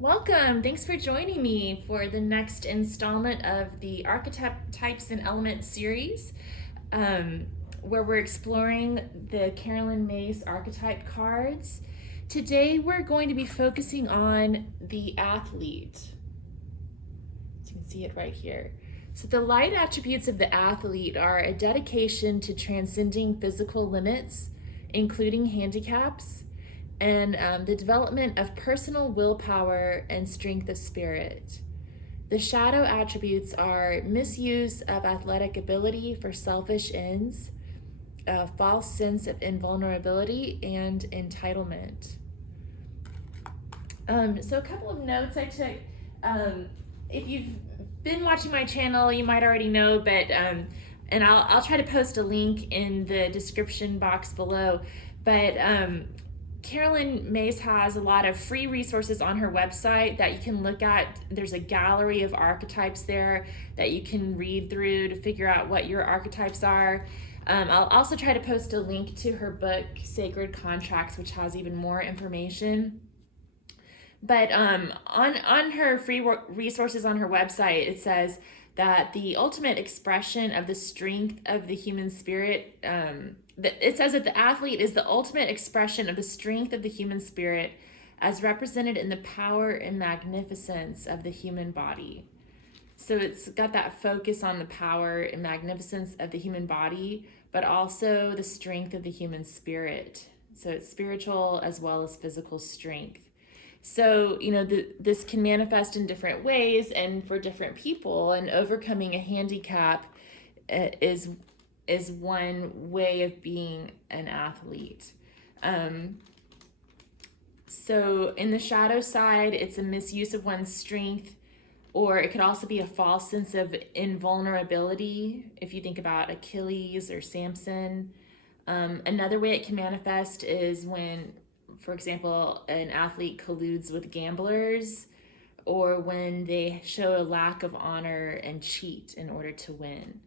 Welcome. Thanks for joining me for the next installment of the Archetypes and Elements series, where we're exploring the Carolyn Myss archetype cards. Today we're going to be focusing on the athlete. So you can see it right here. So the light attributes of the athlete are a dedication to transcending physical limits, including handicaps, and the development of personal willpower and strength of spirit. The shadow attributes are misuse of athletic ability for selfish ends, a false sense of invulnerability, and entitlement. So a couple of notes I took. If you've been watching my channel, you might already know, but and I'll try to post a link in the description box below. But Carolyn Myss has a lot of free resources on her website that you can look at. There's a gallery of archetypes there that you can read through to figure out what your archetypes are. I'll also try to post a link to her book, Sacred Contracts, which has even more information. But on her free resources on her website, it says that the ultimate expression of the strength of the human spirit, it says that the athlete is the ultimate expression of the strength of the human spirit as represented in the power and magnificence of the human body. So it's got that focus on the power and magnificence of the human body, but also the strength of the human spirit. So it's spiritual as well as physical strength. So, this can manifest in different ways and for different people, and overcoming a handicap is one way of being an athlete. So in the shadow side, it's a misuse of one's strength, or it could also be a false sense of invulnerability. If you think about Achilles or Samson, another way it can manifest is when, for example, an athlete colludes with gamblers, or when they show a lack of honor and cheat in order to win.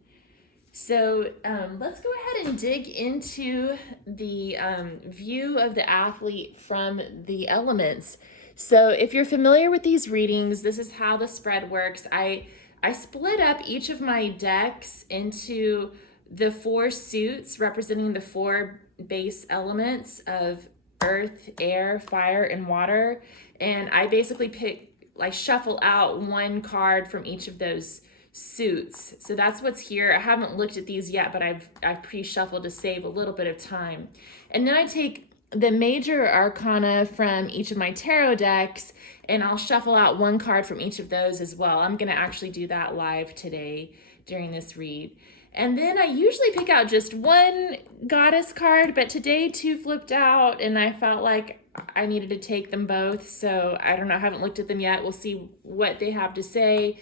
So let's go ahead and dig into the view of the athlete from the elements. So if you're familiar with these readings, this is how the spread works. I split up each of my decks into the 4 suits representing the 4 base elements of earth, air, fire, and water. And I basically shuffle out one card from each of those suits. So that's what's here. I haven't looked at these yet, but I've pre-shuffled to save a little bit of time. And then I take the major arcana from each of my tarot decks, and I'll shuffle out one card from each of those as well. I'm going to actually do that live today during this read. And then I usually pick out just one goddess card, but today 2 flipped out and I felt like I needed to take them both. So I don't know, I haven't looked at them yet. We'll see what they have to say.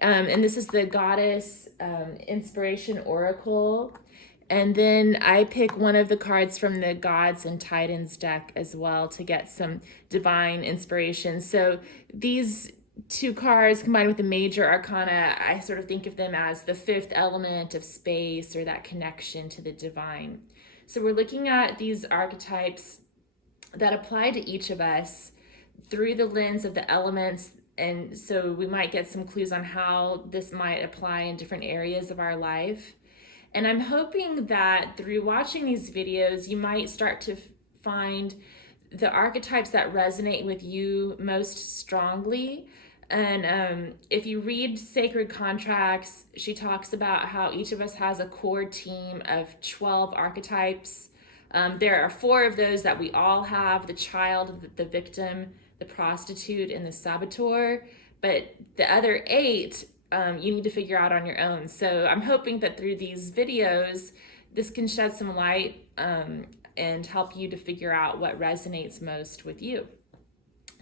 And this is the goddess inspiration oracle. And then I pick one of the cards from the gods and titans deck as well to get some divine inspiration. So these 2 cards combined with the major arcana, I sort of think of them as the 5th element of space, or that connection to the divine. So we're looking at these archetypes that apply to each of us through the lens of the elements. And so we might get some clues on how this might apply in different areas of our life. And I'm hoping that through watching these videos, you might start to find the archetypes that resonate with you most strongly. And if you read Sacred Contracts, she talks about how each of us has a core team of 12 archetypes. There are 4 of those that we all have: the child, the victim, the prostitute, and the saboteur. But the other 8, you need to figure out on your own. So I'm hoping that through these videos, this can shed some light and help you to figure out what resonates most with you.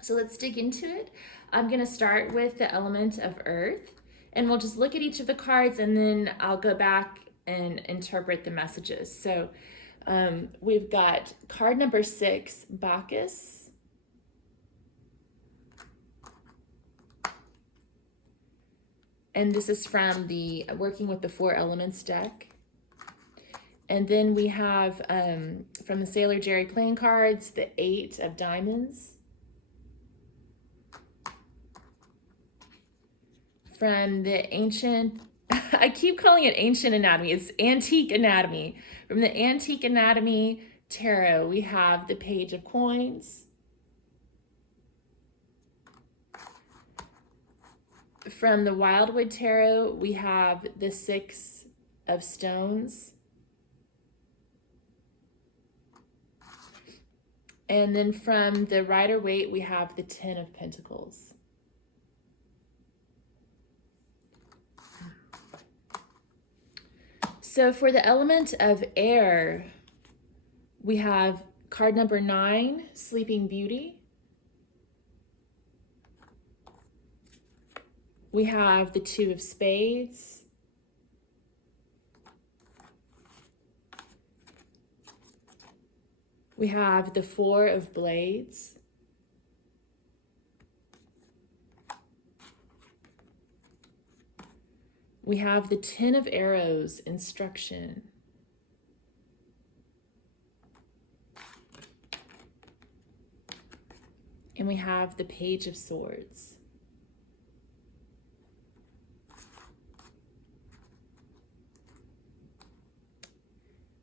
So let's dig into it. I'm going to start with the element of earth, and we'll just look at each of the cards, and then I'll go back and interpret the messages. So we've got card number 6, Bacchus. And this is from the Working with the 4 Elements deck. And then we have from the Sailor Jerry playing cards, the 8 of Diamonds. from the ancient, I keep calling it ancient anatomy, it's antique anatomy. From the antique anatomy tarot, we have the Page of Coins. From the Wildwood Tarot, we have the Six of Stones. And then from the Rider-Waite, we have the Ten of Pentacles. So for the element of air, we have card number 9, Sleeping Beauty. We have the Two of Spades. We have the Four of Blades. We have the Ten of Arrows, Instruction. And we have the Page of Swords.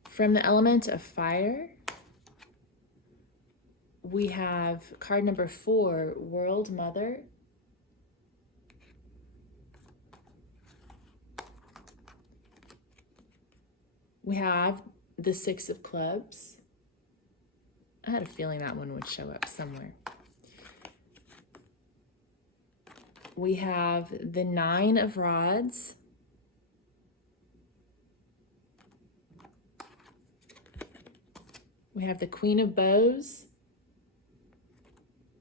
From the element of fire, we have card number 4, World Mother. We have the Six of Clubs. I had a feeling that one would show up somewhere. We have the Nine of Rods. We have the Queen of Bows,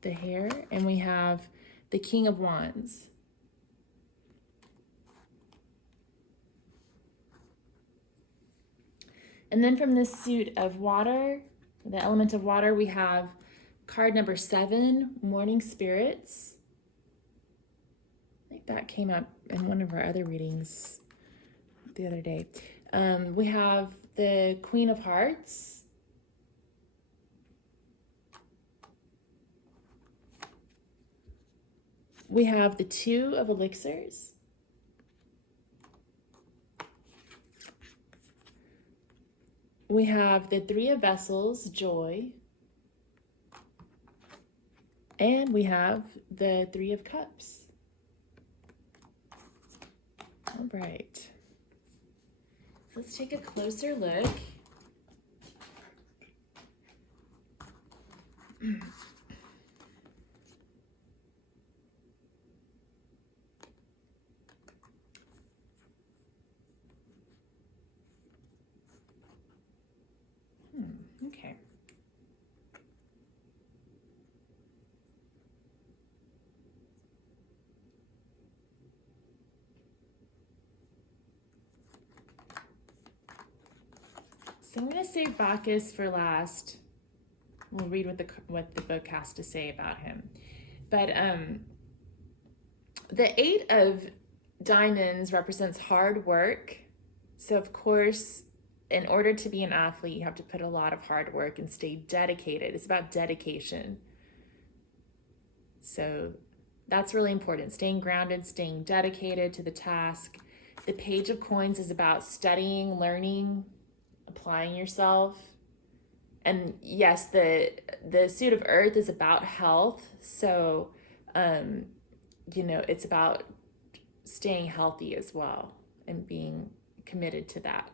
the Hare, and we have the King of Wands. And then from this suit of water, the element of water, we have card number 7, Morning Spirits. I think that came up in one of our other readings the other day. We have the Queen of Hearts. We have the Two of Elixirs. We have the Three of Vessels, Joy. And we have the Three of Cups. All right. So let's take a closer look. Okay. So I'm going to save Bacchus for last. We'll read what the book has to say about him. But the Eight of Diamonds represents hard work. So of course, in order to be an athlete, you have to put a lot of hard work and stay dedicated. It's about dedication. So that's really important. Staying grounded, staying dedicated to the task. The Page of Coins is about studying, learning, applying yourself. And yes, the suit of earth is about health. So, it's about staying healthy as well and being committed to that.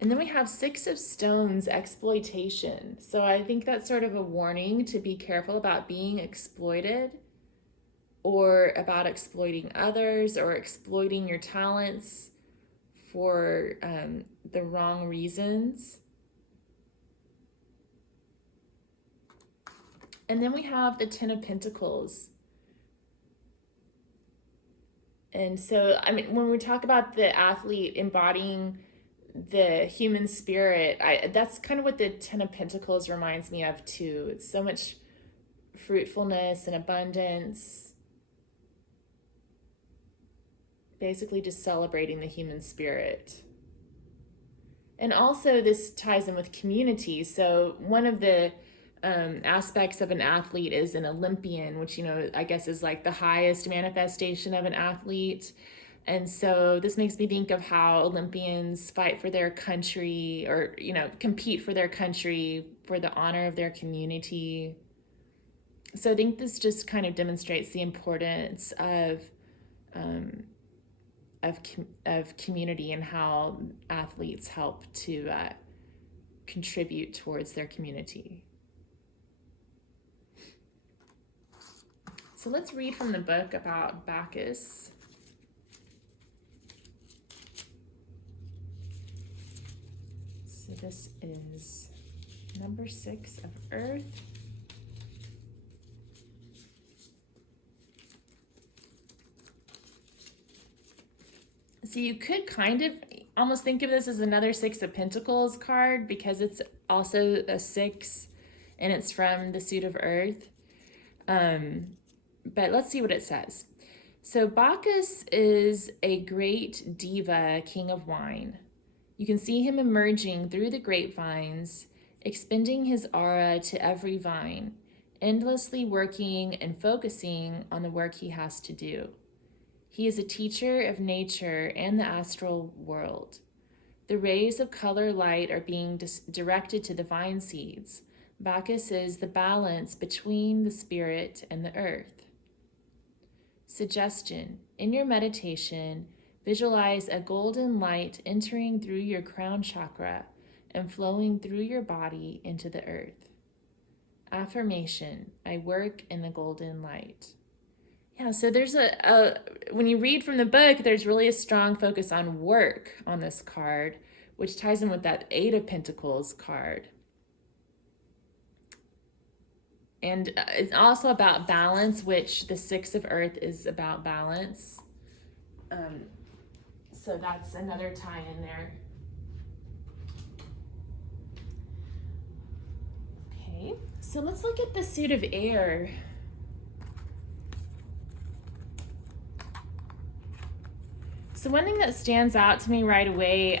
And then we have Six of Stones, exploitation. So I think that's sort of a warning to be careful about being exploited or about exploiting others or exploiting your talents for the wrong reasons. And then we have the Ten of Pentacles. And so, when we talk about the athlete embodying the human spirit, that's kind of what the Ten of Pentacles reminds me of too. It's so much fruitfulness and abundance. Basically just celebrating the human spirit. And also this ties in with community. So one of the aspects of an athlete is an Olympian, which, I guess is like the highest manifestation of an athlete. And so this makes me think of how Olympians fight for their country, or, compete for their country, for the honor of their community. So I think this just kind of demonstrates the importance of community, and how athletes help to contribute towards their community. So let's read from the book about Bacchus. So this is number 6 of Earth. So you could kind of almost think of this as another 6 of Pentacles card, because it's also a 6 and it's from the suit of Earth. But let's see what it says. So Bacchus is a great diva, king of wine. You can see him emerging through the grapevines, expending his aura to every vine, endlessly working and focusing on the work he has to do. He is a teacher of nature and the astral world. The rays of color light are being directed to the vine seeds. Bacchus is the balance between the spirit and the earth. Suggestion: in your meditation, visualize a golden light entering through your crown chakra and flowing through your body into the earth. Affirmation: I work in the golden light. Yeah, so there's when you read from the book, there's really a strong focus on work on this card, which ties in with that 8 of Pentacles card. And it's also about balance, which the 6 of Earth is about balance. So that's another tie in there. Okay, so let's look at the suit of air. So one thing that stands out to me right away,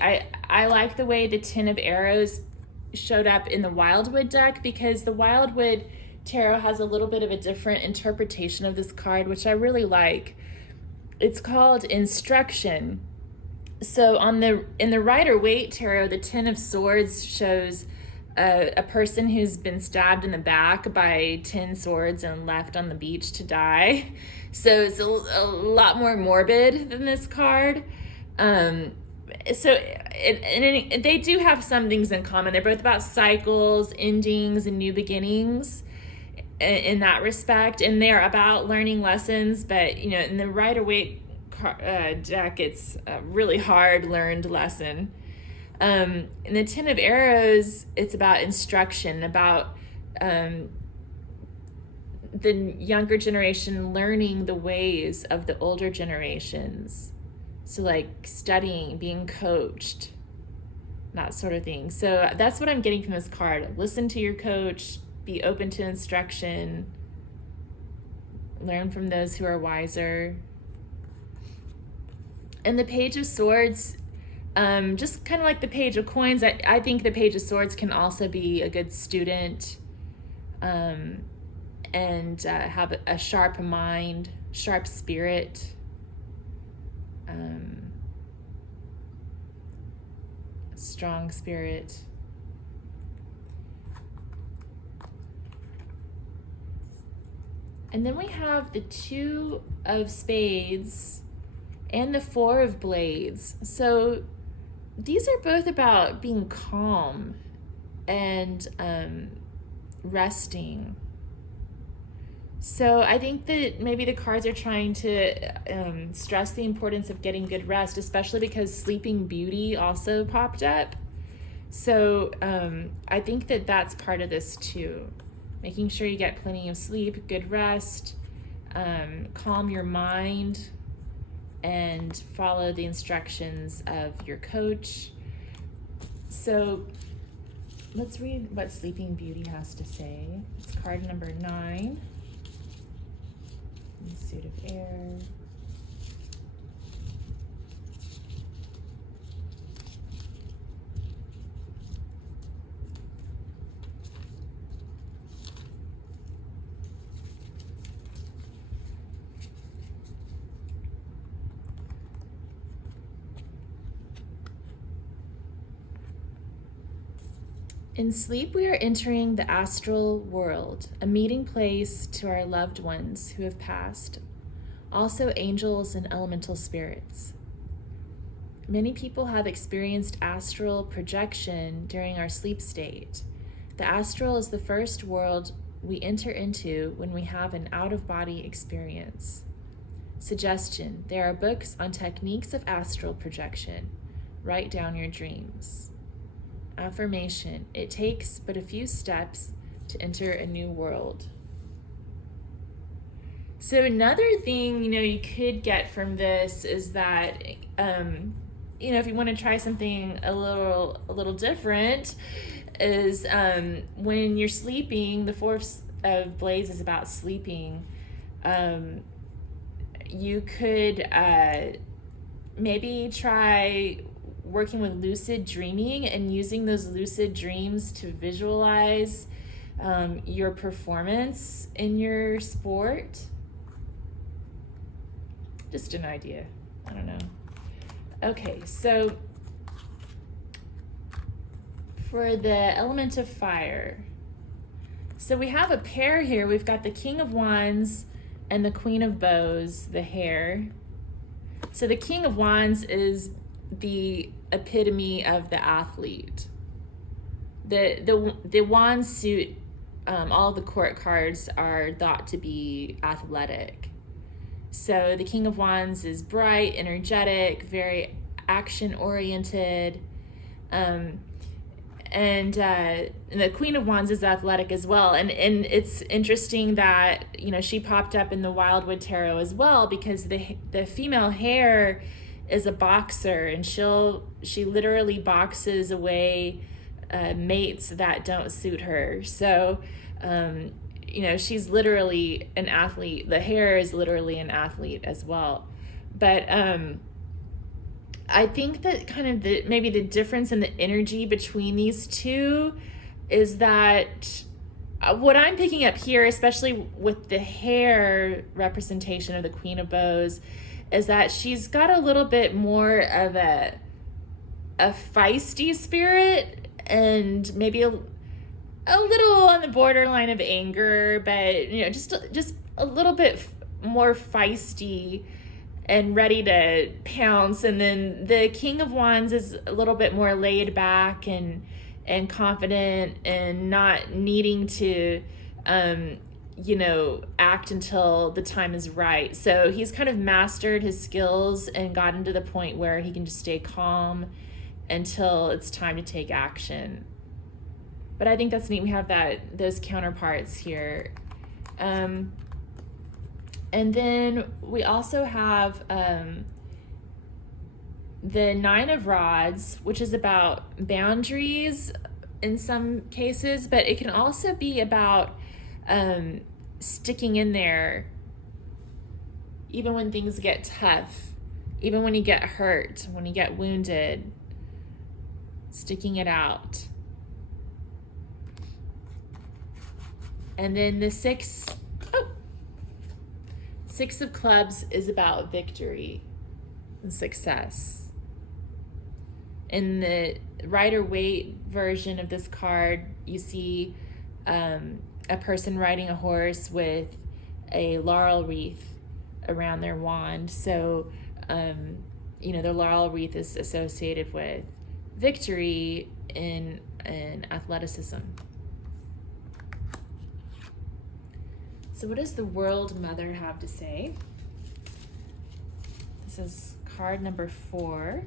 I like the way the 10 of Arrows showed up in the Wildwood deck, because the Wildwood Tarot has a little bit of a different interpretation of this card, which I really like. It's called Instruction. So in the Rider-Waite Tarot, the 10 of Swords shows a person who's been stabbed in the back by 10 swords and left on the beach to die. So it's a lot more morbid than this card. They do have some things in common. They're both about cycles, endings, and new beginnings in that respect. And they're about learning lessons. But, in the Rider-Waite deck, it's a really hard learned lesson. In the 10 of Arrows, it's about instruction, about the younger generation learning the ways of the older generations. So like studying, being coached, that sort of thing. So that's what I'm getting from this card. Listen to your coach, be open to instruction, learn from those who are wiser. And the Page of Swords, just kind of like the Page of Coins, I think the Page of Swords can also be a good student, and have a sharp mind, sharp spirit, strong spirit. And then we have the 2 of Spades and the 4 of Blades. So these are both about being calm and resting. So I think that maybe the cards are trying to stress the importance of getting good rest, especially because Sleeping Beauty also popped up. So I think that that's part of this too. Making sure you get plenty of sleep, good rest, calm your mind, and follow the instructions of your coach. So let's read what Sleeping Beauty has to say. It's card number 9. The suit of air. In sleep, we are entering the astral world, a meeting place to our loved ones who have passed, also angels and elemental spirits. Many people have experienced astral projection during our sleep state. The astral is the first world we enter into when we have an out-of-body experience. Suggestion: there are books on techniques of astral projection. Write down your dreams. Affirmation: it takes but a few steps to enter a new world. So another thing, you could get from this is that, if you want to try something a little different, is when you're sleeping, the Four of Blades is about sleeping. You could maybe try working with lucid dreaming and using those lucid dreams to visualize your performance in your sport. Just an idea. I don't know. Okay, so for the element of fire, so we have a pair here. We've got the King of Wands and the Queen of Bows, the hare. So the King of Wands is the epitome of the athlete. The wand suit, all the court cards are thought to be athletic. So the King of Wands is bright, energetic, very action-oriented, and the Queen of Wands is athletic as well. And it's interesting that she popped up in the Wildwood Tarot as well, because the female hare is a boxer, and she literally boxes away mates that don't suit her. So she's literally an athlete. The hare is literally an athlete as well. But I think that kind of maybe the difference in the energy between these two is that what I'm picking up here, especially with the hare representation of the Queen of Bows, is that she's got a little bit more of a feisty spirit, and maybe a little on the borderline of anger, but just a little bit more feisty and ready to pounce. And then the King of Wands is a little bit more laid back and confident, and not needing to act until the time is right. So he's kind of mastered his skills and gotten to the point where he can just stay calm until it's time to take action. But I think that's neat. We have those counterparts here. And then we also have the Nine of Rods, which is about boundaries in some cases, but it can also be about sticking in there even when things get tough, even when you get hurt, when you get wounded, sticking it out. And then the Six of Clubs is about victory and success. In the Rider-Waite version of this card, you see a person riding a horse with a laurel wreath around their wand. So, the laurel wreath is associated with victory in athleticism. So what does the World Mother have to say? This is card number 4.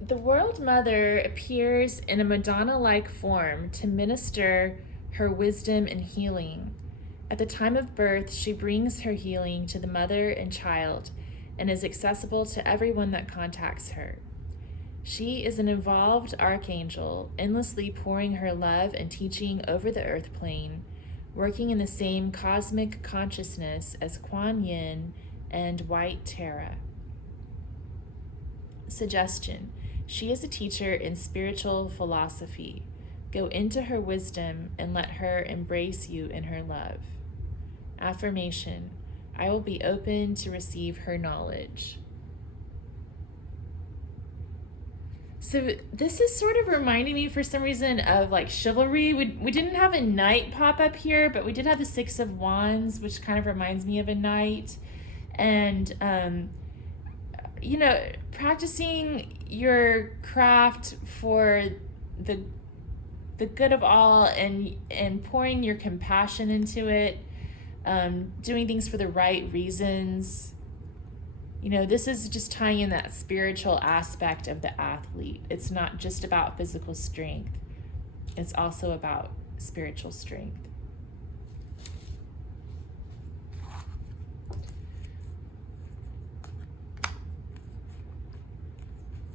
The World Mother appears in a Madonna-like form to minister her wisdom and healing. At the time of birth, she brings her healing to the mother and child and is accessible to everyone that contacts her. She is an evolved archangel, endlessly pouring her love and teaching over the earth plane, working in the same cosmic consciousness as Kuan Yin and Waite Tarot. Suggestion: she is a teacher in spiritual philosophy. Go into her wisdom and let her embrace you in her love. Affirmation: I will be open to receive her knowledge. So this is sort of reminding me for some reason of like chivalry. We didn't have a knight pop up here, but we did have the Six of Wands, which kind of reminds me of a knight. And, practicing your craft for the good of all and pouring your compassion into it, doing things for the right reasons. This is just tying in that spiritual aspect of the athlete. It's not just about physical strength. It's also about spiritual strength.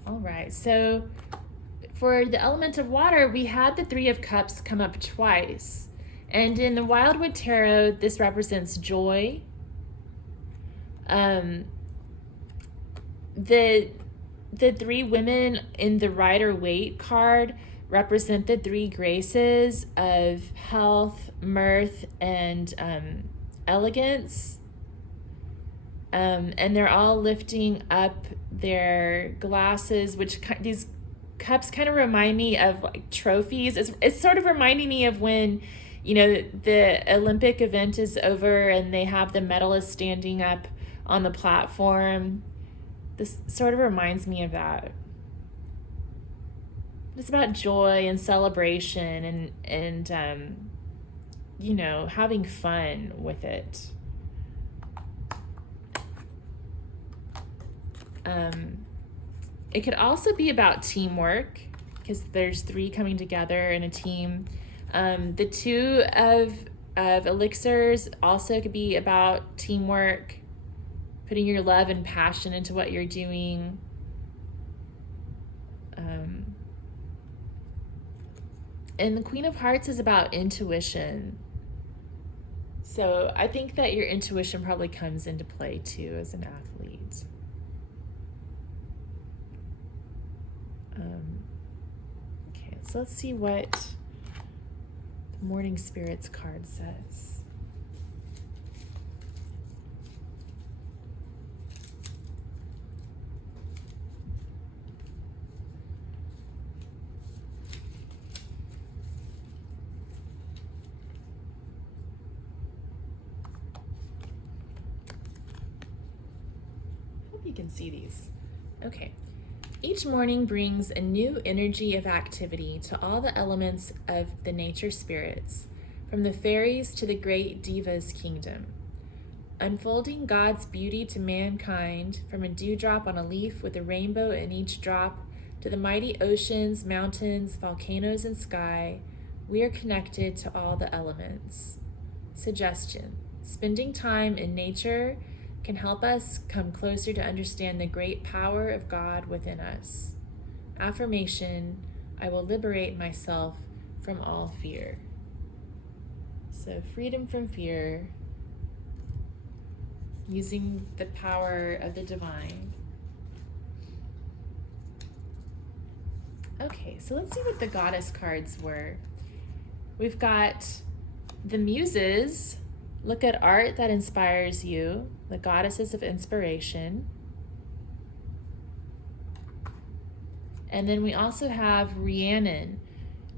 All right, so for the element of water, we had the Three of Cups come up twice. And in the Wildwood Tarot, this represents joy. The three women in the Rider-Waite card represent the three graces of health, mirth, and elegance. And they're all lifting up their glasses, which these cups kind of remind me of like trophies. It's sort of reminding me of when, the Olympic event is over and they have the medalists standing up on the platform. This sort of reminds me of that. It's about joy and celebration and having fun with it. It could also be about teamwork, because there's three coming together in a team. The Two of Elixirs also could be about teamwork, putting your love and passion into what you're doing. And the Queen of Hearts is about intuition. So I think that your intuition probably comes into play too as an athlete. Okay, so let's see what the Morning Spirits card says. You can see these. Okay. Each morning brings a new energy of activity to all the elements of the nature spirits, from the fairies to the great Diva's kingdom, unfolding God's beauty to mankind, from a dewdrop on a leaf with a rainbow in each drop to the mighty oceans, mountains, volcanoes, and sky. We are connected to all the elements. Suggestion: spending time in nature can help us come closer to understand the great power of God within us. Affirmation: I will liberate myself from all fear. So freedom from fear, using the power of the divine. Okay, so let's see what the goddess cards were. We've got the Muses. Look at art that inspires you, the goddesses of inspiration. And then we also have Rhiannon.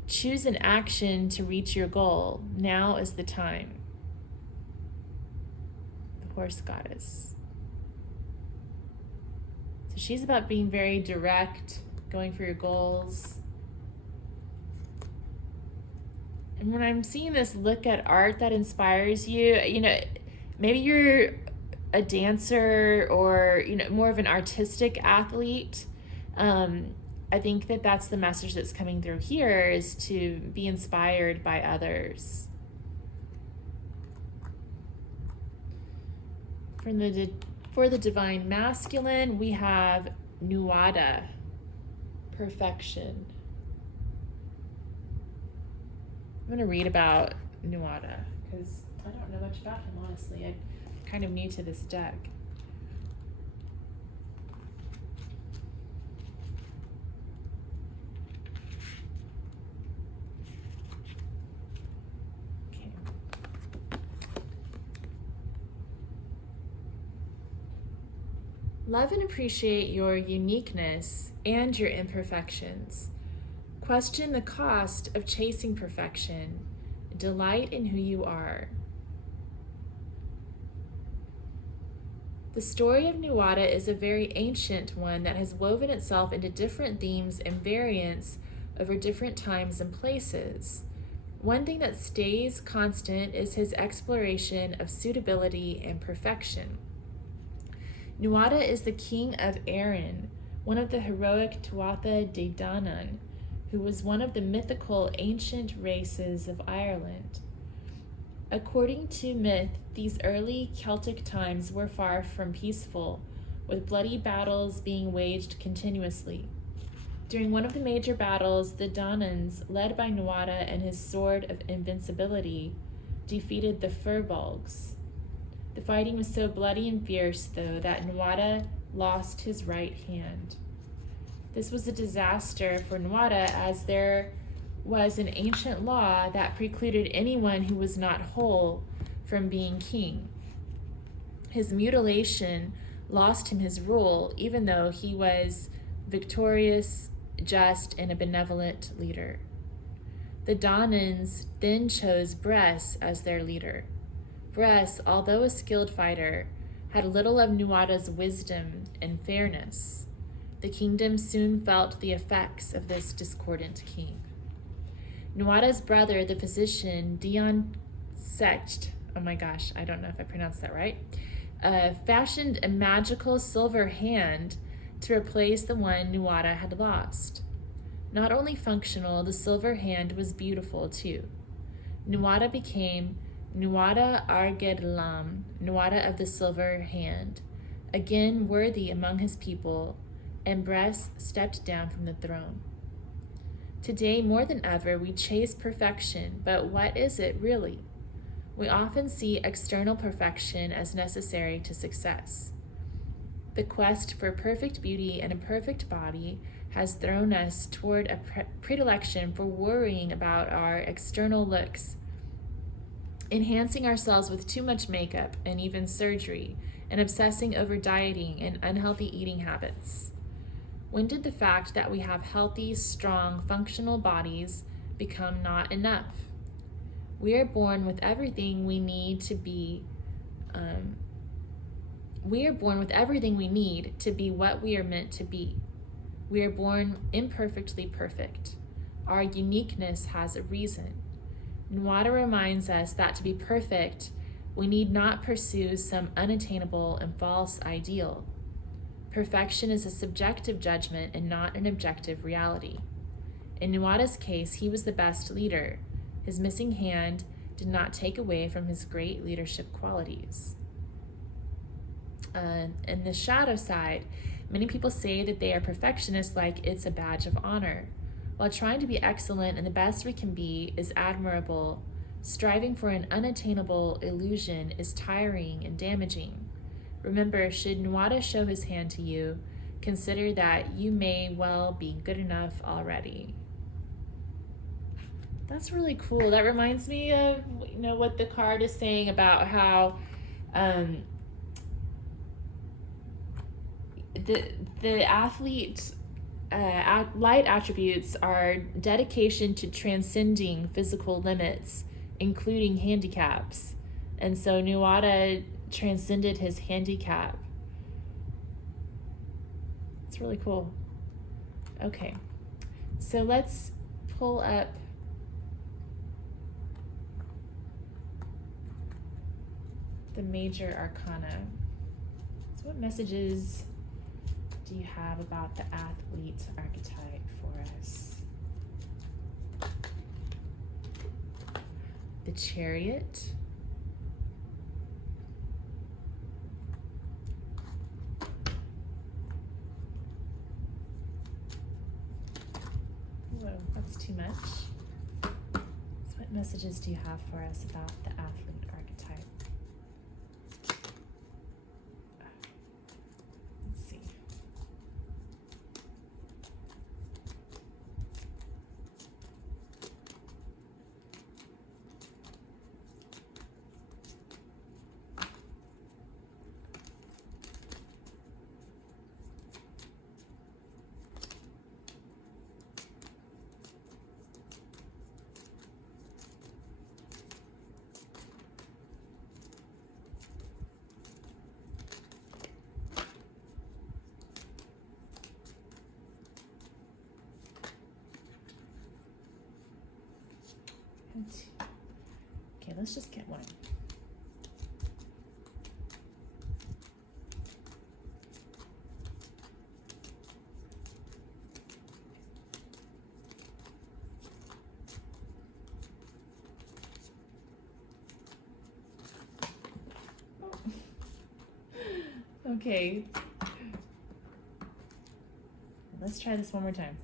Choose an action to reach your goal. Now is the time. The horse goddess. So she's about being very direct, going for your goals. And when I'm seeing this, look at art that inspires you, maybe you're a dancer or, more of an artistic athlete. I think that that's the message that's coming through here, is to be inspired by others. For the divine masculine, we have Nuada, Perfection. I'm going to read about Nuada because I don't know much about him, honestly. I'm kind of new to this deck. Okay. Love and appreciate your uniqueness and your imperfections. Question the cost of chasing perfection. Delight in who you are. The story of Nuada is a very ancient one that has woven itself into different themes and variants over different times and places. One thing that stays constant is his exploration of suitability and perfection. Nuada is the king of Erin, one of the heroic Tuatha De Danann, who was one of the mythical ancient races of Ireland. According to myth, these early Celtic times were far from peaceful, with bloody battles being waged continuously. During one of the major battles, the Dananns, led by Nuada and his sword of invincibility, defeated the Firbolgs. The fighting was so bloody and fierce, though, that Nuada lost his right hand. This was a disaster for Nuada, as there was an ancient law that precluded anyone who was not whole from being king. His mutilation lost him his rule, even though he was victorious, just, and a benevolent leader. The Dananns then chose Bress as their leader. Bress, although a skilled fighter, had little of Nuada's wisdom and fairness. The kingdom soon felt the effects of this discordant king. Nuada's brother, the physician Dion Secht, oh my gosh, I don't know if I pronounced that right, fashioned a magical silver hand to replace the one Nuada had lost. Not only functional, the silver hand was beautiful too. Nuada became Nuada Argedlam, Nuada of the silver hand, again worthy among his people, and Bress stepped down from the throne. Today, more than ever, we chase perfection, but what is it really? We often see external perfection as necessary to success. The quest for perfect beauty and a perfect body has thrown us toward a predilection for worrying about our external looks, enhancing ourselves with too much makeup and even surgery, and obsessing over dieting and unhealthy eating habits. When did the fact that we have healthy, strong, functional bodies become not enough? We are born with everything we need to be what we are meant to be. We are born imperfectly perfect. Our uniqueness has a reason. Nuada reminds us that to be perfect, we need not pursue some unattainable and false ideal. Perfection is a subjective judgment and not an objective reality. In Nuada's case, he was the best leader. His missing hand did not take away from his great leadership qualities. In the shadow side, many people say that they are perfectionists like it's a badge of honor. While trying to be excellent and the best we can be is admirable, striving for an unattainable illusion is tiring and damaging. Remember, should Nuada show his hand to you, consider that you may well be good enough already. That's really cool. That reminds me of what the card is saying about how the athlete's light attributes are dedication to transcending physical limits, including handicaps. And so Nuada transcended his handicap. It's really cool. Okay, so let's pull up the major arcana. So what messages do you have about the athlete archetype for us? The Chariot. Whoa, that's too much. So what messages do you have for us about the athlete archetype? Let's see. Okay, let's just get one. Okay. Let's try this one more time.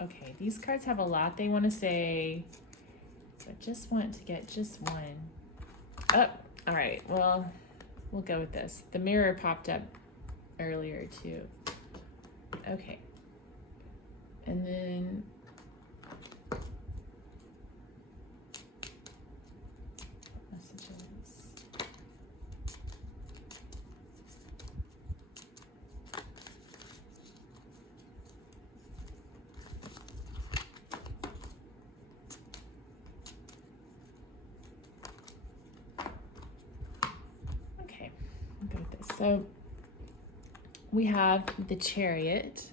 Okay, these cards have a lot they want to say, but just want to get just one. Oh, all right, well, we'll go with this. The mirror popped up earlier too. Okay. And then messages. Okay, I'll go with this. So we have the Chariot,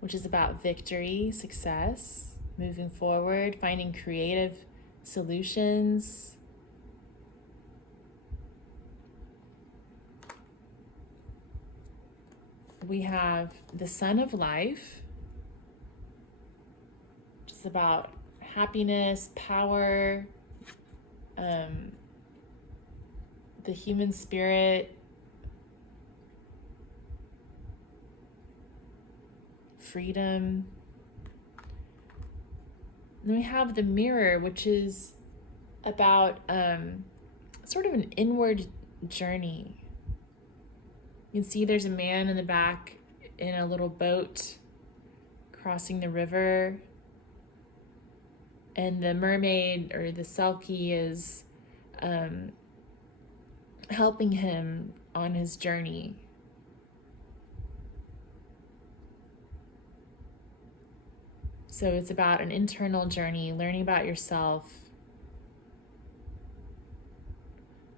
which is about victory, success, moving forward, finding creative solutions. We have the Sun of Life, which is about happiness, power, the human spirit, freedom. And then we have the Mirror, which is about sort of an inward journey. You can see there's a man in the back in a little boat crossing the river, and the mermaid or the Selkie is helping him on his journey. So it's about an internal journey, learning about yourself.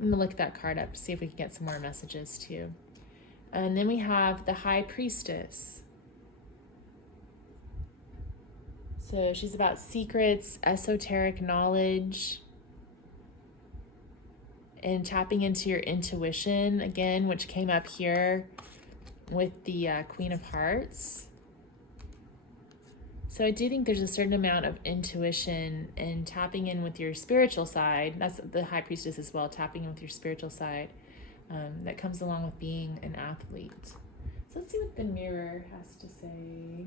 I'm gonna look that card up to see if we can get some more messages too. And then we have the High Priestess. So she's about secrets, esoteric knowledge, and tapping into your intuition, again, which came up here with the Queen of Hearts. So I do think there's a certain amount of intuition and tapping in with your spiritual side. That's the High Priestess as well, tapping in with your spiritual side. That comes along with being an athlete. So let's see what the Mirror has to say.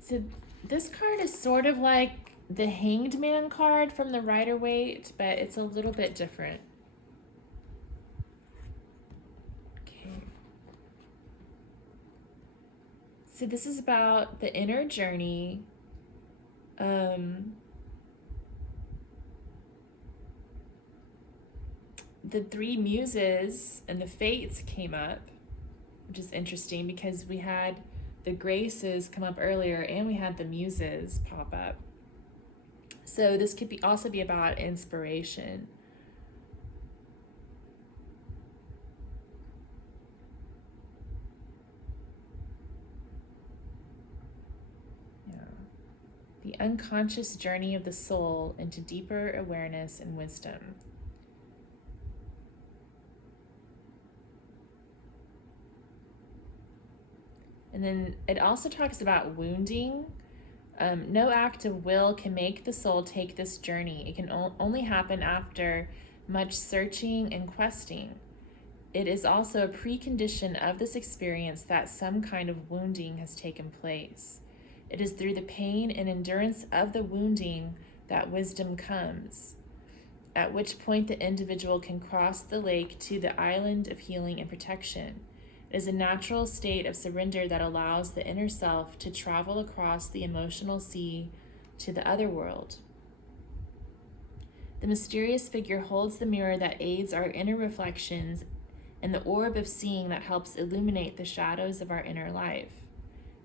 So this card is sort of like the Hanged Man card from the Rider-Waite, but it's a little bit different. Okay. So this is about the inner journey. The three muses and the fates came up, which is interesting because we had the graces come up earlier and we had the muses pop up. So this could also be about inspiration. Yeah. The unconscious journey of the soul into deeper awareness and wisdom. And then it also talks about wounding. No act of will can make the soul take this journey. It can only happen after much searching and questing. It is also a precondition of this experience that some kind of wounding has taken place. It is through the pain and endurance of the wounding that wisdom comes, at which point the individual can cross the lake to the island of healing and protection. It is a natural state of surrender that allows the inner self to travel across the emotional sea to the other world. The mysterious figure holds the mirror that aids our inner reflections and the orb of seeing that helps illuminate the shadows of our inner life.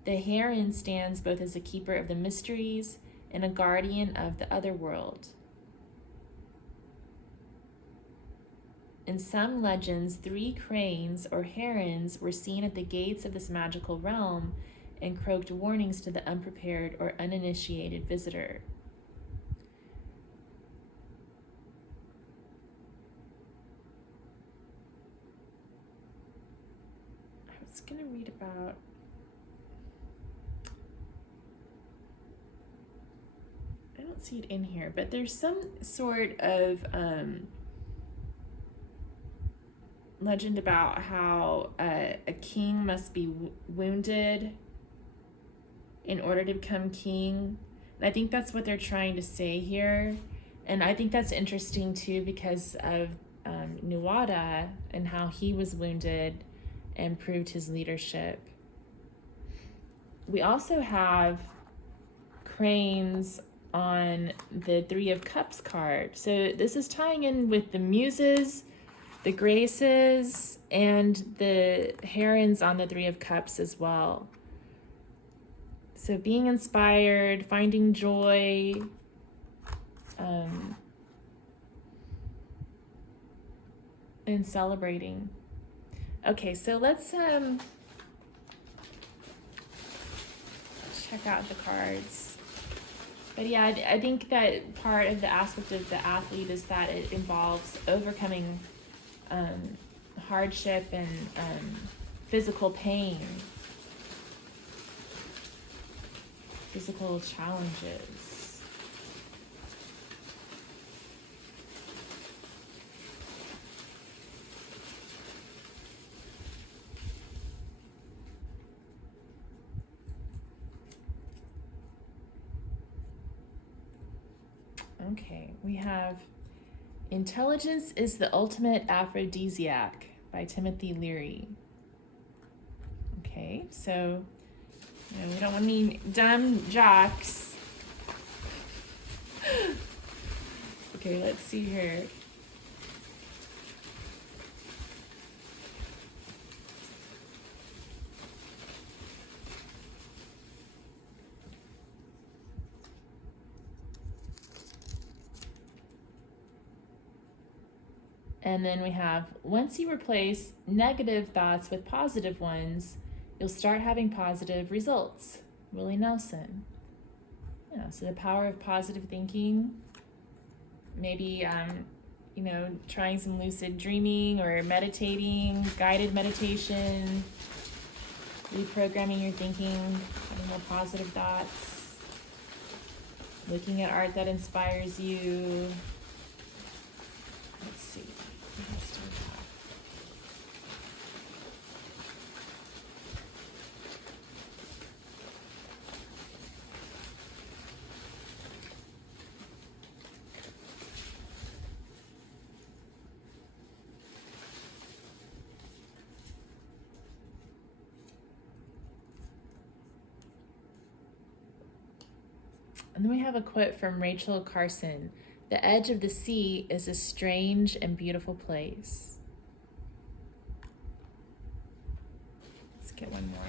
The heron stands both as a keeper of the mysteries and a guardian of the other world. In some legends, 3 cranes or herons were seen at the gates of this magical realm and croaked warnings to the unprepared or uninitiated visitor. I was going to read about I don't see it in here, but there's some sort of legend about how a king must be wounded in order to become king. And I think that's what they're trying to say here. And I think that's interesting too because of Nuada and how he was wounded and proved his leadership. We also have cranes on the 3 of Cups card. So this is tying in with the muses, the graces, and the herons on the 3 of Cups as well. So being inspired, finding joy, and celebrating. Okay, so let's check out the cards. But yeah, I think that part of the aspect of the athlete is that it involves overcoming hardship and physical pain, physical challenges. Okay, we have Intelligence is the Ultimate Aphrodisiac by Timothy Leary. Okay, so we don't want any dumb jocks. Okay, let's see here. And then we have, once you replace negative thoughts with positive ones, you'll start having positive results. Willie Nelson. Yeah, so the power of positive thinking. Maybe, trying some lucid dreaming or meditating, guided meditation, reprogramming your thinking, having more positive thoughts, looking at art that inspires you. Let's see. What else do we have? And then we have a quote from Rachel Carson. The edge of the sea is a strange and beautiful place. Let's get one more.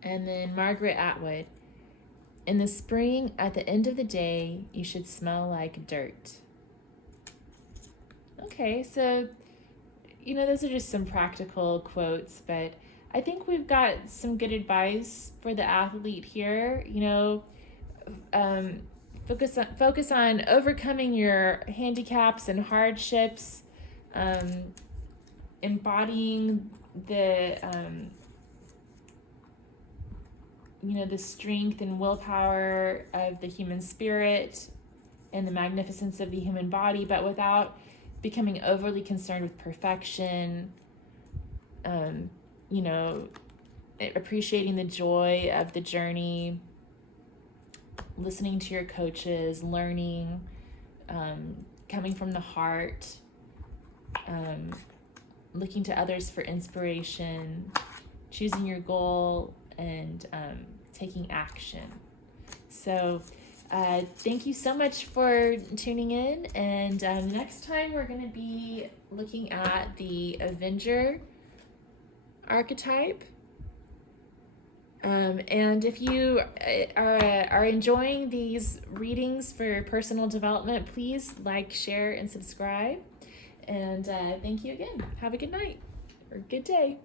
And then Margaret Atwood. In the spring, at the end of the day, you should smell like dirt. Okay, so those are just some practical quotes, but I think we've got some good advice for the athlete here. Focus on overcoming your handicaps and hardships, embodying the the strength and willpower of the human spirit and the magnificence of the human body, but without becoming overly concerned with perfection. Appreciating the joy of the journey, listening to your coaches, learning, coming from the heart, looking to others for inspiration, choosing your goal, and taking action. So thank you so much for tuning in, and next time we're going to be looking at the Avenger archetype. And if you are enjoying these readings for personal development, please like, share, and subscribe. And thank you again. Have a good night or good day.